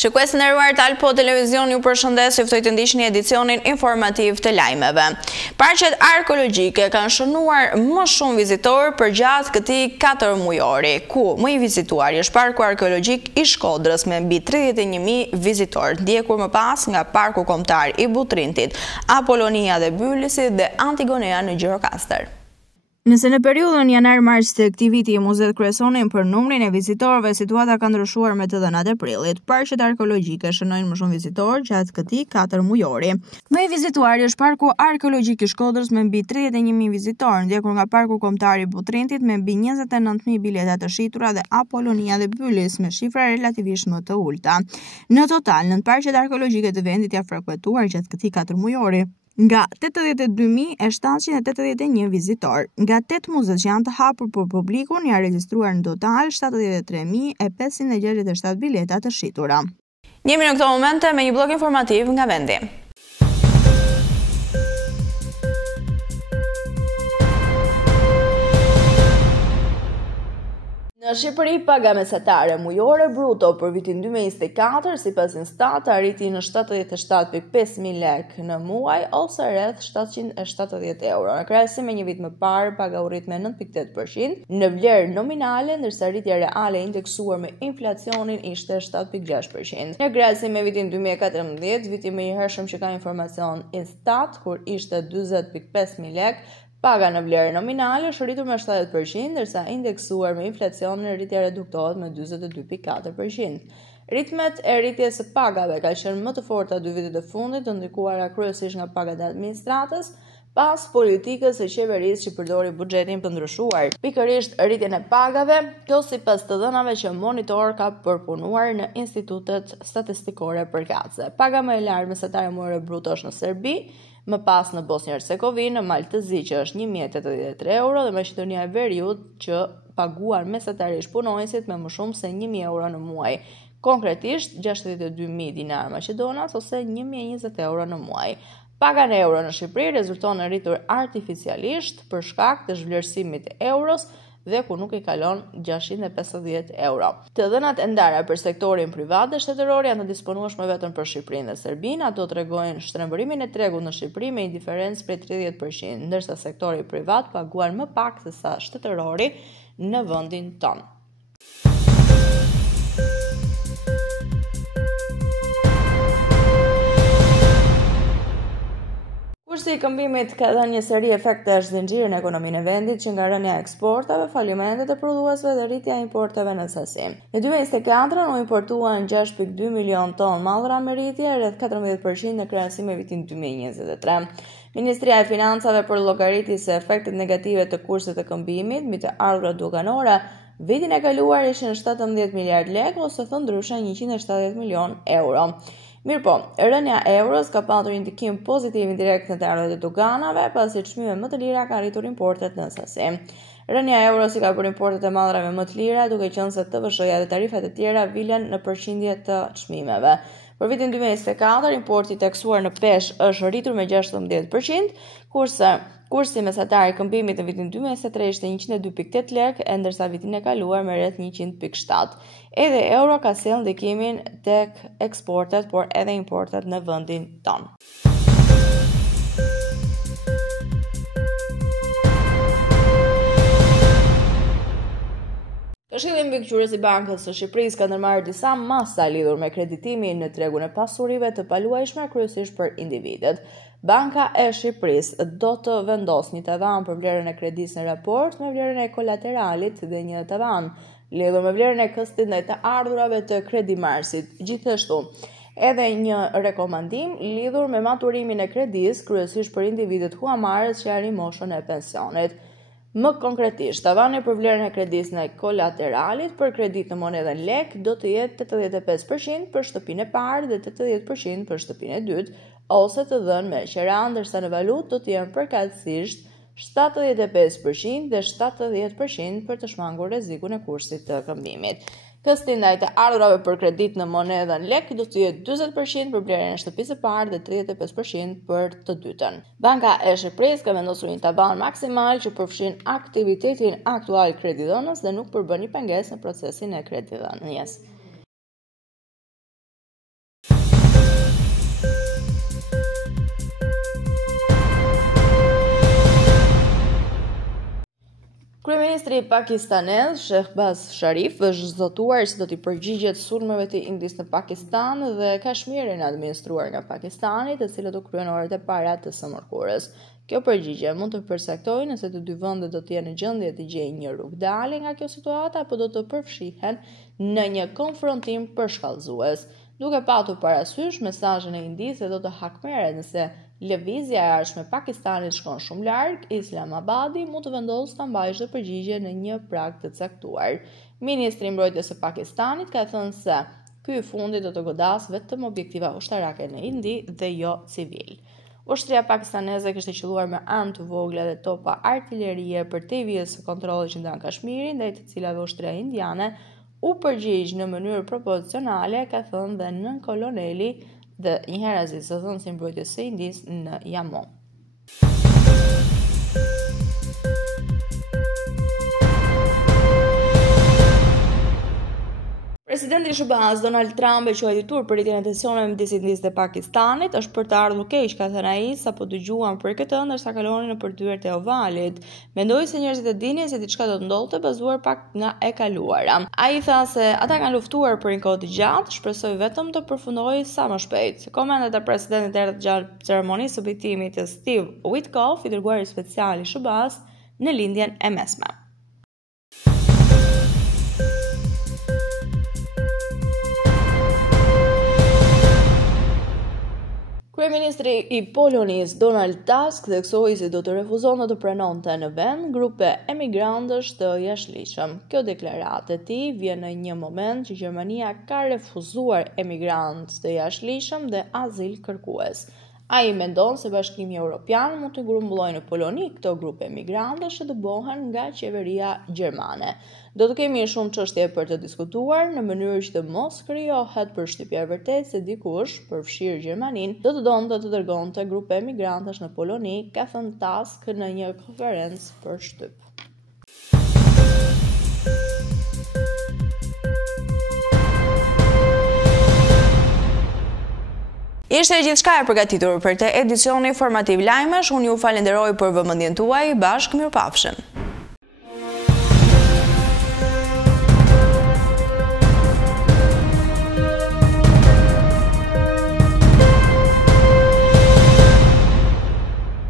Shikues të nderuar të Alpo Televizion, ju përshëndes, ju ftoj të ndiqni edicionin informativ të lajmeve. Parqet arkeologjike kanë shënuar më shumë vizitor përgjatë këtij 4 mujori, ku më i vizituar është Parku Arkeologjik i Shkodrës me mbi 31.000 vizitor, ndjekur më pas nga Parku Kombëtar i Butrintit, Apolonia dhe Byllisi dhe Antigonea në Gjirokastër. Nëse në periudhën janar-mars të këtij viti muzeet kryesonin për numrin e vizitorëve, situata ka ndryshuar me të dhënat e prillit. Parqet arkeologjike shënojnë më shumë vizitorë gjatë këtij 4 mujori. Më i vizituar është Parku Arkeologjik i Shkodrës me mbi 31.000 vizitorë, ndjekur nga Parku Kombëtar i Butrintit me mbi 29.000 bileta të shitura dhe Apolonia dhe Byllisi me shifra relativisht më të ulta. Në total, nën parqet arkeologjike të vendit janë frekuentuar gjatë këtij 4 mujori nga 82.781 vizitor. Nga 8 muzeet që janë të hapur për publikun, janë regjistruar në total 73.567 bileta të shitura. Jemi në këto momente me një blog informativ nga vendi. Në Shqipëri, paga mesatare mujore bruto për vitin 2024 sipas Instat arriti në 77.500 lekë në muaj ose rreth 770 euro. Në krahasim me një vit më parë, paga u rrit me 9.8% në vlerë nominale, ndërsa rritja reale indeksuar me inflacionin ishte 7.6%. Në krahasim me vitin 2014, viti më i hershëm që ka informacion Instat, kur ishte 40.500 lekë, paga në vlerë nominale është rritur me 70%, ndërsa indeksuar me inflacionin rritja reduktohet me 42.4%. Ritmet e rritjes së pagave ka qenë më të forta 2 vitet e fundit, të ndikuara kryesisht nga pagat e administratës, pas politikës së qeverisë që përdori buxhetin të ndryshuar. Pikërisht rritjen e pagave, kjo sipas të dhënave që Monitor ka përpunuar në institutet statistikore përkatëse. Paga më e lartë mesatare muajore bruto është në Serbi, më pas në Bosnjë-Hercegovinë, në Maltëzi që është 1.083 euro dhe Maqedonia e Veriut që paguan mesatarisht punonësit me më shumë se 1.000 euro në muaj. Konkretisht 62.000 dinar maqedonas ose 1.020 euro në muaj. Paga në euro në Shqipëri rezulton në rritur artificialisht për shkak të zhvlerësimit të euros dhe ku nuk i kalon 650 euro. Të dhënat e ndara për sektorin privat dhe shtetëror janë të disponueshme vetëm për Shqipërinë dhe Serbinë, ato tregojnë shtrembërimin e tregut në Shqipëri me një diferencë prej 30%, ndërsa sektori privat paguan më pak se sa shtetërori në vendin tonë. Kursi i këmbimit ka dhënë një seri efektesh zinxhiri në ekonominë e vendit, që nga rënja e eksportave, falimentet e prodhuesve dhe rritja e importeve në sasi. Në 2024 u importuan 6.2 milion tonë mallra me rritje rreth 14% në krahasim me vitin 2023. Ministria e Financave përllogaritis se efektet negative të kursit të këmbimit mbi të ardhurat doganore vitin e kaluar ishin 17 miliard lekë ose thënë ndryshe 170 milion euro. Mirpo, rënja e euros ka patur një ndikim pozitiv indirekt në të ardhurat e doganave, pasi çmime më të lira kanë rritur importet në sasi. Rënja e euros i ka bërë importet e mallrave më të lira, duke qenë se TVSH-ja dhe tarifat e tjera vilen në përqindje të çmimeve. Për vitin 2024, importi teksuar në peshë është rritur me 16%, kurse kursi mesatar i këmbimit në vitin 2023 ishte 102.8 lekë, ndërsa vitin e kaluar me rreth 100.7. Edhe euro ka sjellë ndikimin tek eksportet, por edhe importet në vendin tonë. Këshilli Mbikëqyrës i Bankës së Shqipërisë ka ndërmarrë disa masa lidhur me kreditimin në tregun e pasurive të paluajshme, kryesisht për individet. Banka e Shqipërisë do të vendosë një tavan për vlerën e kredisë në raport me vlerën e kolateralit dhe një tavan lidhur me vlerën e këstit ndaj të ardhurave të kredimarrësit. Gjithashtu, edhe një rekomandim lidhur me maturimin e kredisë, kryesisht për individet huamarrës që arrin moshën e pensionit. Më konkretisht, tavani për vlerën e kredisë ndaj kolateralit për kredit në monedën lek do të jetë 85% për shtëpinë e parë dhe 80% për shtëpinë e dytë, ose të dhënë me qera, ndërsa në valutë do të jenë përkatësisht 75% dhe 70% për të shmangur rrezikun e kursit të këmbimit. Kësti ndaj të ardhurave për kredit në monedhën lek do të jetë 40% për vlerën e shtëpisë së parë dhe 35% për të dytën. Banka e Shqipërisë ka vendosur një tavan maksimal që përfshin aktivitetin aktual kredidhënës dhe nuk përbën një pengesë në procesin e kredidhënies. Kryeministri pakistanez Shehbaz Sharif është zotuar se do t'i përgjigjet sulmeve të Indis në Pakistan dhe Kashmirin administruar nga Pakistani, të cilët u kryen orët e para të së mërkurës. Kjo përgjigje mund të përcaktojë nëse të dy vendet do të jenë në gjendje të gjejnë një rrugë dalje nga kjo situatë apo do të përfshihen në një konfrontim përshkallëzues. Duke patur parasysh mesazhin e Indisë do të hakmerret nëse lëvizja e ardhshme e Pakistanit shkon shumë larg, Islamabadi mund të vendosë ta mbajë çdo përgjigje në një prag të caktuar. Ministri i Mbrojtjes së Pakistanit ka thënë se ky i fundit do të godasë vetëm objektiva ushtarake në Indi dhe jo civil. Ushtria pakistaneze kishte qelluar me armë të vogla dhe topa artillerie për te vijës së kontrollit që ndan Kashmirin, ndaj të cilave ushtria indiane u përgjigj në mënyrë proporcionale, ka thënë dhe nën koloneli dhe njëherë zëdhënësi i mbrojtjes së Indisë në Jammu. Presidenti i SBA-s Donald Trump e quajti turp për rritjen e tensioneve midis Indisë dhe Pakistanit, është për të ardhur keq, ka thënë ai, sapo dëgjuam për këtë ndërsa kalonin nëpër dyert e Ovalit. Mendoi se njerëzit e dinin se diçka do të ndodhte bazuar pak nga e kaluara. Ai tha se ata kanë luftuar për një kohë të gjatë, shpresoi vetëm të përfundojë sa më shpejt. Komentet e presidentit erdhën gjatë ceremonisë së bitimit të Steve Witkoff, i dërguari special i SBA-s në lindjen e mesme. Kryeministri i Polonisë Donald Tusk theksoi se do të refuzonte të pranonte në vend grupe emigrantësh të jashtëligjshëm. Kjo deklaratë e tij vjen në një moment që Gjermania ka refuzuar emigrantë të jashtëligjshëm dhe azil kërkues. Ai mendon se Bashkimi Evropian mund të grumbullojë në Poloni këto grupe emigrantësh që dëbohen nga qeveria gjermane. Do të kemi shumë çështje për të diskutuar në mënyrë që të mos krijohet përshtypja e vërtetë se dikush, përfshirë Gjermaninë, do të donte të dërgonte grupe emigrantësh në Poloni, ka thënë Tusk në një konferencë për shtyp. Ishte gjithçka e përgatitur për të edicioni informativ lajmesh, unë ju falenderoj për vëmendjen tuaj, bashkë mirupafshim.